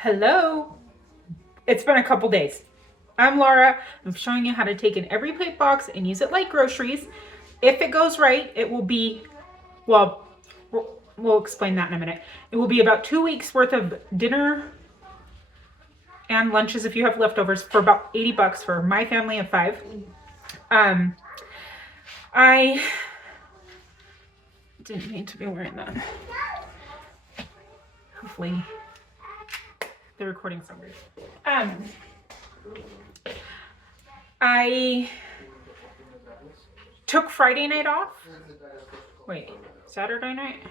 Hello. It's been a couple days. I'm Laura. I'm showing you how to take an every plate box and use it like groceries. If it goes right, it will be, well, we'll explain that in a minute. It will be about 2 weeks worth of dinner and lunches if you have leftovers for about 80 bucks for my family of 5. I didn't mean to be wearing that. Hopefully the recording's over. I took Friday night off. Wait, Saturday night?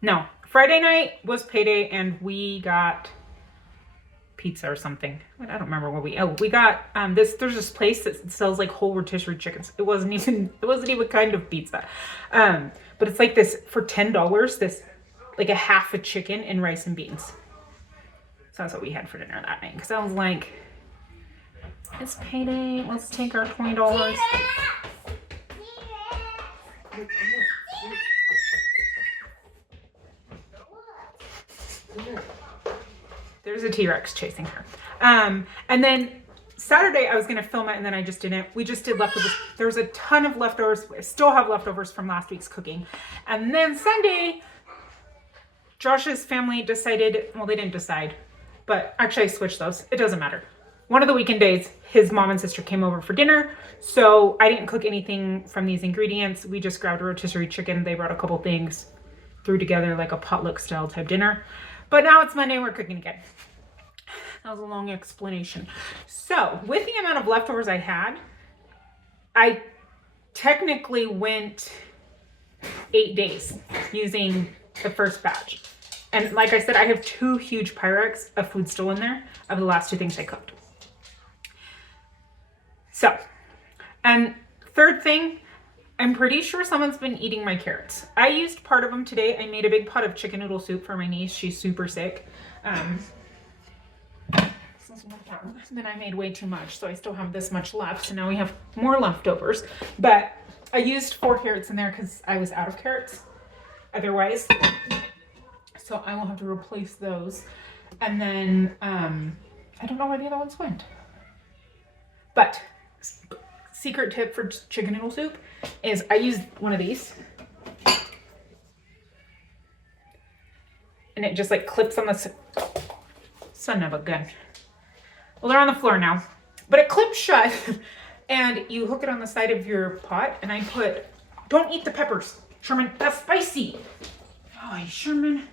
No, Friday night was payday and we got pizza or something. I don't remember what we got there's this place that sells like whole rotisserie chickens. It wasn't even kind of pizza. But it's like this for $10, this like a half a chicken and rice and beans. So that's what we had for dinner that night. Because I was like, it's payday. Let's take our $20. There's a T-Rex chasing her. And then Saturday I was going to film it and then I just didn't. We just did leftovers. There was a ton of leftovers. I still have leftovers from last week's cooking. And then Sunday, Josh's family decided, well, they didn't decide, but actually I switched those. It doesn't matter. One of the weekend days, his mom and sister came over for dinner. So I didn't cook anything from these ingredients. We just grabbed a rotisserie chicken. They brought a couple things, threw together like a potluck style type dinner. But now it's Monday and we're cooking again. That was a long explanation. So with the amount of leftovers I had, I technically went 8 days using the first batch. And like I said, I have 2 huge Pyrex of food still in there of the last 2 things I cooked. So, and third thing, I'm pretty sure someone's been eating my carrots. I used part of them today. I made a big pot of chicken noodle soup for my niece. She's super sick. Then I made way too much, so I still have this much left. So now we have more leftovers. But I used 4 carrots in there because I was out of carrots otherwise. So I will have to replace those. And then I don't know where the other ones went. But secret tip for chicken noodle soup is I use one of these. And it just like clips on the son of a gun. Well, they're on the floor now. But it clips shut and you hook it on the side of your pot. And I put, don't eat the peppers, Sherman, that's spicy. Oh, Sherman,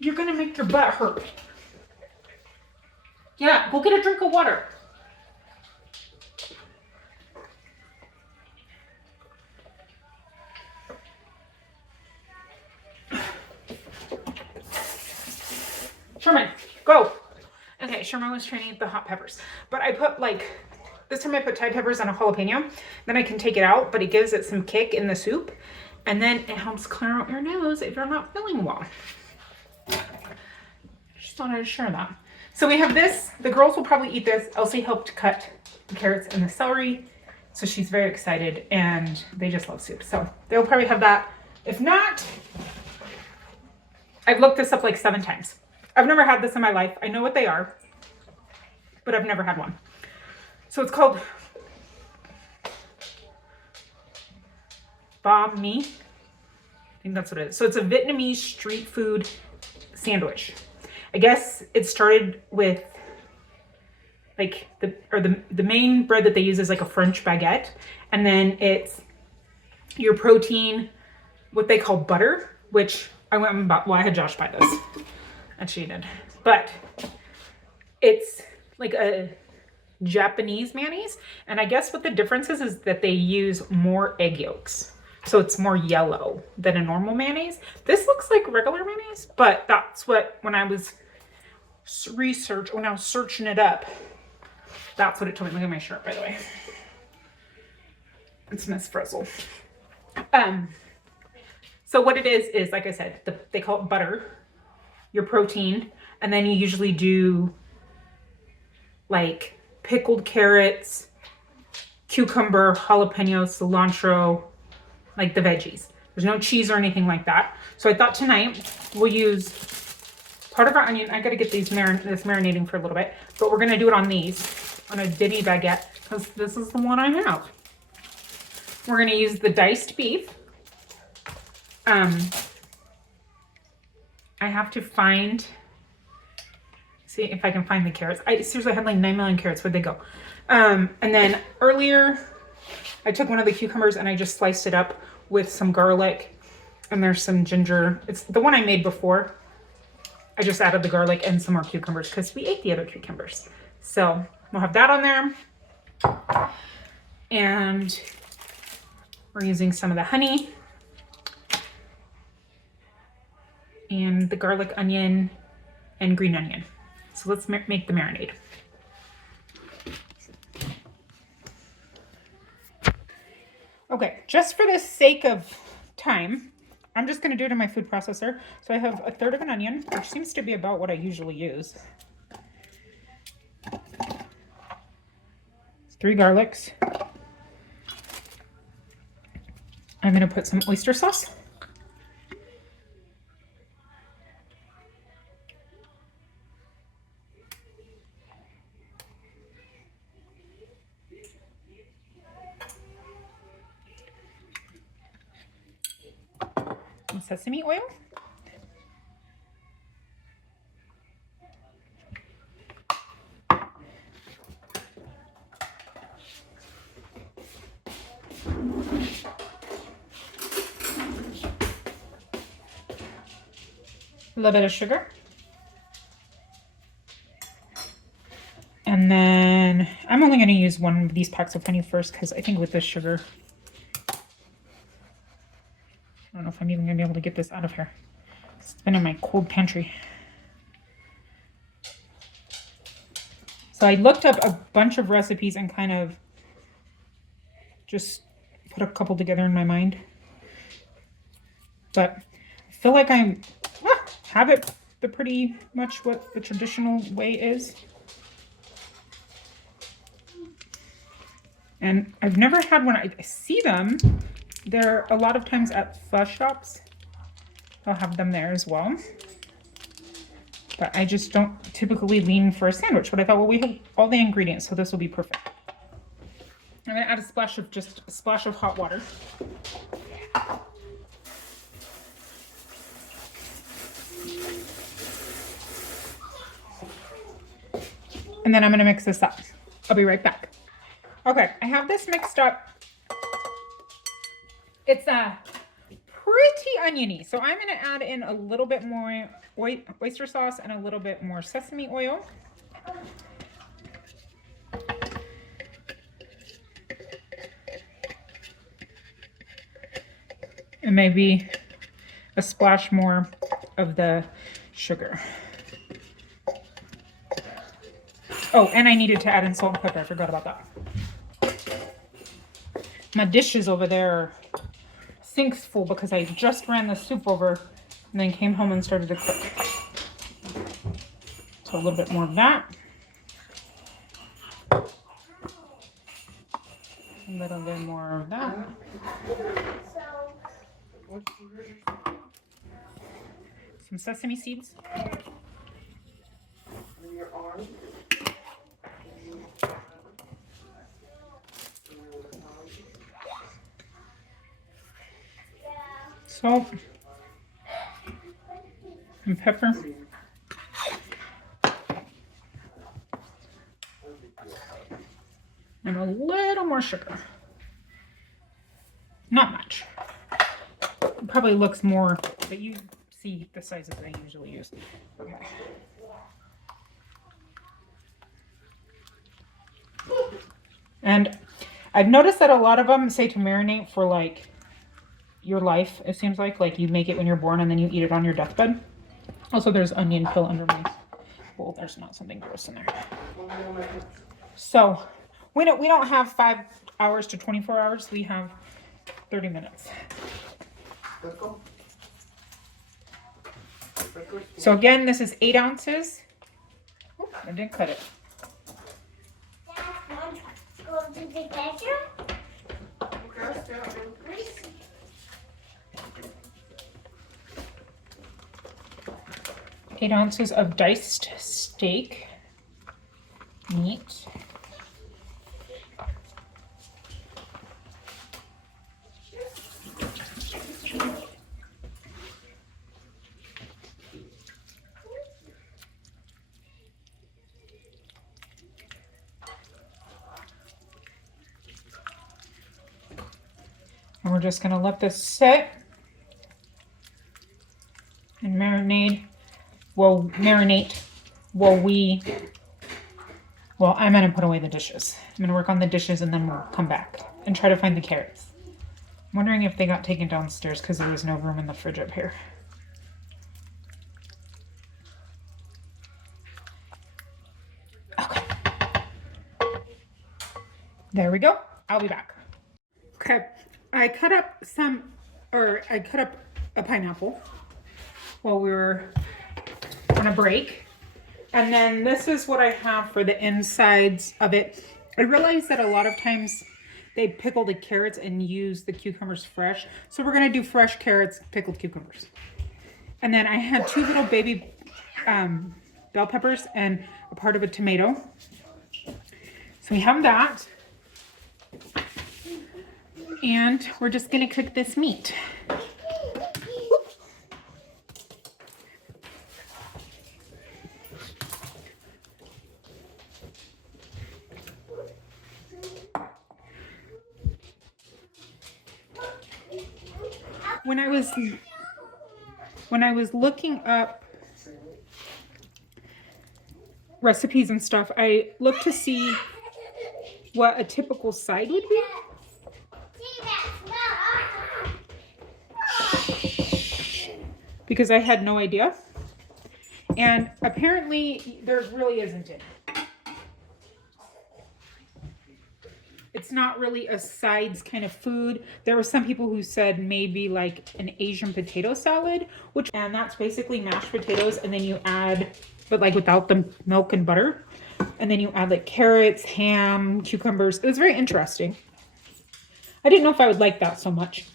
you're gonna make your butt hurt. Yeah, go get a drink of water. Sherman, go. Okay, Sherman was trying to eat the hot peppers. But I put like, this time I put Thai peppers on a jalapeno. Then I can take it out, but it gives it some kick in the soup. And then it helps clear out your nose if you're not feeling well. Just thought I'd share that. So we have this. The girls will probably eat this. Elsie helped cut the carrots and the celery. So she's very excited and they just love soup. So they'll probably have that. If not, I've looked this up like 7 times. I've never had this in my life. I know what they are, but I've never had one. So it's called Banh Mi. I think that's what it is. So it's a Vietnamese street food sandwich. I guess it started with like the main bread that they use is like a French baguette. And then it's your protein, what they call butter, which I went and bought, well, I had Josh buy this. And she did. But it's like a Japanese mayonnaise. And I guess what the difference is that they use more egg yolks. So it's more yellow than a normal mayonnaise. This looks like regular mayonnaise, but that's what, when I was searching it up, that's what it told me. Look at my shirt, by the way. It's Miss Frizzle. So what it is like I said, they call it butter, your protein, and then you usually do like pickled carrots, cucumber, jalapeno, cilantro, like the veggies. There's no cheese or anything like that. So I thought tonight we'll use part of our onion, I gotta get this marinating for a little bit, but we're gonna do it on these, on a Denny baguette, because this is the one I have. We're gonna use the diced beef. I have to see if I can find the carrots. I seriously had like 9 million carrots. Where'd they go? And then earlier, I took one of the cucumbers and I just sliced it up with some garlic, and there's some ginger. It's the one I made before. I just added the garlic and some more cucumbers because we ate the other cucumbers. So we'll have that on there. And we're using some of the honey and the garlic, onion, and green onion. So let's make the marinade. Okay, just for the sake of time, I'm just gonna do it in my food processor. So I have 1/3 of an onion, which seems to be about what I usually use. 3 garlics. I'm gonna put some oyster sauce. Some sesame oil. A little bit of sugar. And then I'm only going to use one of these packs of honey first because I think with this sugar, I don't know if I'm even going to be able to get this out of here. It's been in my cold pantry. So I looked up a bunch of recipes and kind of just put a couple together in my mind. But I feel like I have it the pretty much what the traditional way is. And I've never had one. I see them. They're a lot of times at pho shops. I'll have them there as well. But I just don't typically lean for a sandwich. But I thought, well, we have all the ingredients, so this will be perfect. I'm gonna add a splash of hot water. And then I'm gonna mix this up. I'll be right back. Okay, I have this mixed up. It's pretty oniony, so I'm gonna add in a little bit more oyster sauce and a little bit more sesame oil. And maybe a splash more of the sugar. Oh, and I needed to add in salt and pepper. I forgot about that. My dishes over there, sink's full because I just ran the soup over and then came home and started to cook. So a little bit more of that. A little bit more of that. Some sesame seeds. Salt and pepper. And a little more sugar. Not much. It probably looks more, but you see the sizes I usually use. Okay. And I've noticed that a lot of them say to marinate for like your life, it seems like you make it when you're born and then you eat it on your deathbed. Also, there's onion peel under my bowl. There's not something gross in there. So we don't have 5 hours to 24 hours. We have 30 minutes. So again, this is 8 ounces. Oh, I didn't cut it. Go to the bedroom. 8 ounces of diced steak meat. And we're just gonna let this sit and marinate while I'm gonna put away the dishes. I'm gonna work on the dishes and then we'll come back and try to find the carrots. I'm wondering if they got taken downstairs because there was no room in the fridge up here. Okay. There we go. I'll be back. Okay. I cut up a pineapple while we were on a break. And then this is what I have for the insides of it. I realized that a lot of times they pickle the carrots and use the cucumbers fresh. So we're gonna do fresh carrots, pickled cucumbers. And then I had 2 little baby bell peppers and a part of a tomato. So we have that. And we're just gonna cook this meat. When I was looking up recipes and stuff, I looked to see what a typical side would be. Because I had no idea. And apparently there really isn't any. It's not really a sides kind of food. There were some people who said maybe like an Asian potato salad, and that's basically mashed potatoes and then you add, but like without the milk and butter. And then you add like carrots, ham, cucumbers. It was very interesting. I didn't know if I would like that so much.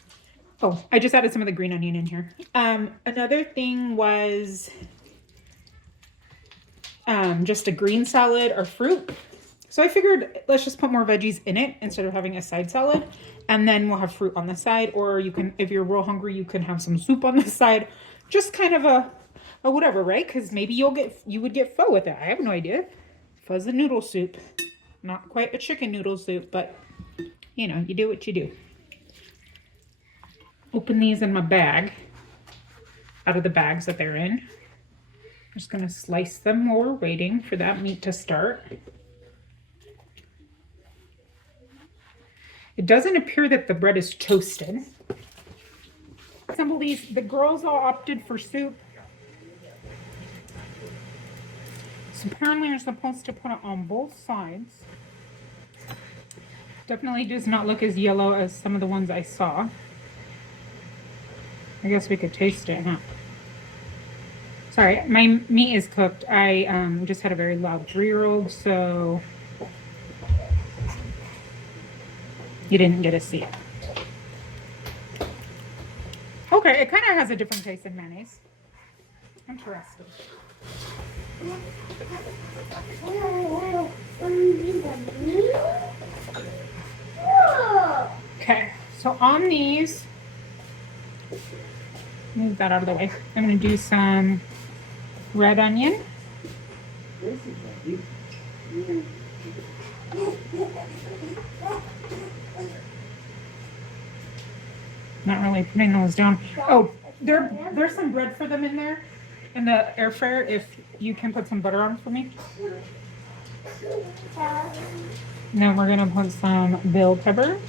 Oh, I just added some of the green onion in here. Another thing was just a green salad or fruit. So I figured let's just put more veggies in it instead of having a side salad. And then we'll have fruit on the side. Or you can, if you're real hungry, you can have some soup on the side. Just kind of a whatever, right? Because maybe you would get pho with it. I have no idea. Fuzzy noodle soup. Not quite a chicken noodle soup, but you know, you do what you do. Open these in my bag, out of the bags that they're in. I'm just gonna slice them while we're waiting for that meat to start. It doesn't appear that the bread is toasted. Some of these, the girls all opted for soup. So apparently you're supposed to put it on both sides. Definitely does not look as yellow as some of the ones I saw. I guess we could taste it, huh? Sorry, my meat is cooked. I just had a very loud 3-year-old, so you didn't get to see it. Okay, it kind of has a different taste than mayonnaise. Interesting. Okay, so on these, move that out of the way. I'm going to do some red onion. Not really putting those down. Oh, there's some bread for them in there in the air fryer if you can put some butter on for me. And then we're going to put some bell pepper.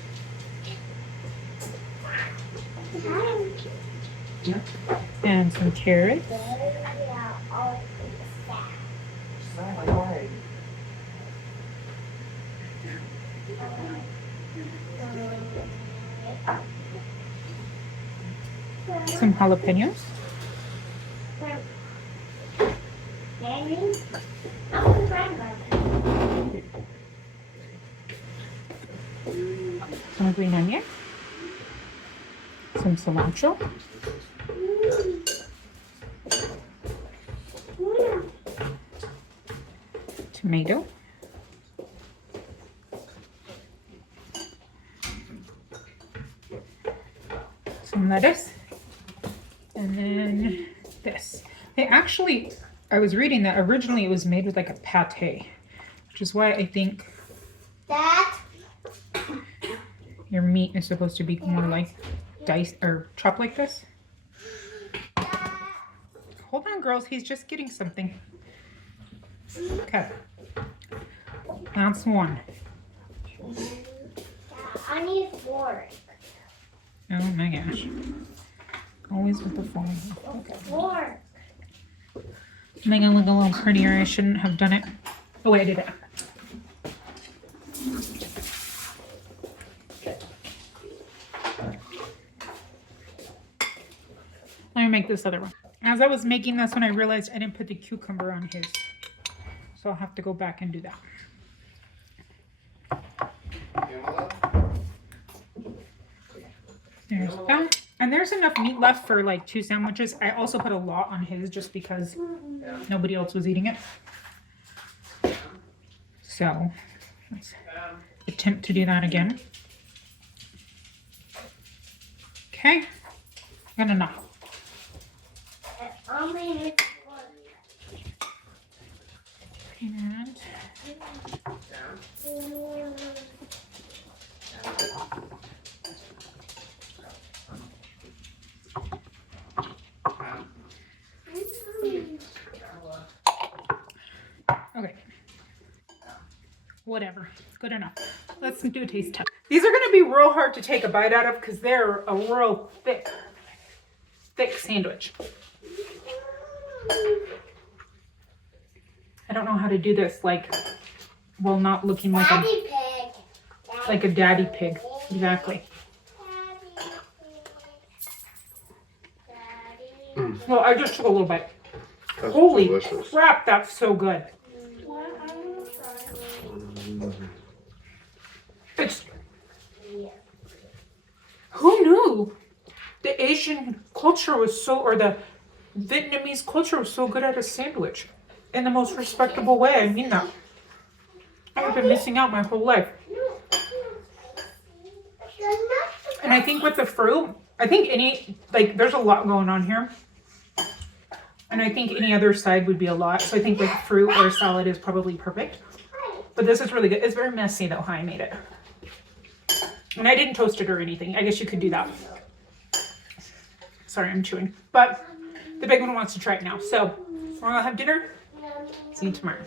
And some carrots. Some jalapenos. Some green onion. Some cilantro. tomato. Some lettuce. And then this. They actually, I was reading that originally it was made with like a pate, which is why I think That. your meat is supposed to be more like diced or chopped like this. Hold on, girls. He's just getting something. Okay. That's one. I need a fork. Oh my gosh. Always with the fork. Okay. Fork. Make it look a little prettier. I shouldn't have done it. Oh wait, I did it. Let me make this other one. As I was making this one, I realized I didn't put the cucumber on his. So I'll have to go back and do that. There's that. And there's enough meat left for like 2 sandwiches. I also put a lot on his just because nobody else was eating it. So let's attempt to do that again. Okay. Got enough. I only need one. And okay. Whatever. Good enough. Let's do a taste test. These are going to be real hard to take a bite out of because they're a real thick sandwich. I don't know how to do this like, well, not looking like Daddy pig. like a daddy pig. Exactly. Daddy. Well, I just took a little bite. That's Holy delicious. crap, that's so good. It's, who knew the Asian culture was so, or the Vietnamese culture was so good at a sandwich in the most respectable way? I mean that. I've been missing out my whole life. And I think with the fruit, I think there's a lot going on here. And I think any other side would be a lot. So I think like fruit or salad is probably perfect. But this is really good. It's very messy though how I made it. And I didn't toast it or anything. I guess you could do that. Sorry, I'm chewing. But the big one wants to try it now. So we're gonna have dinner. See you tomorrow.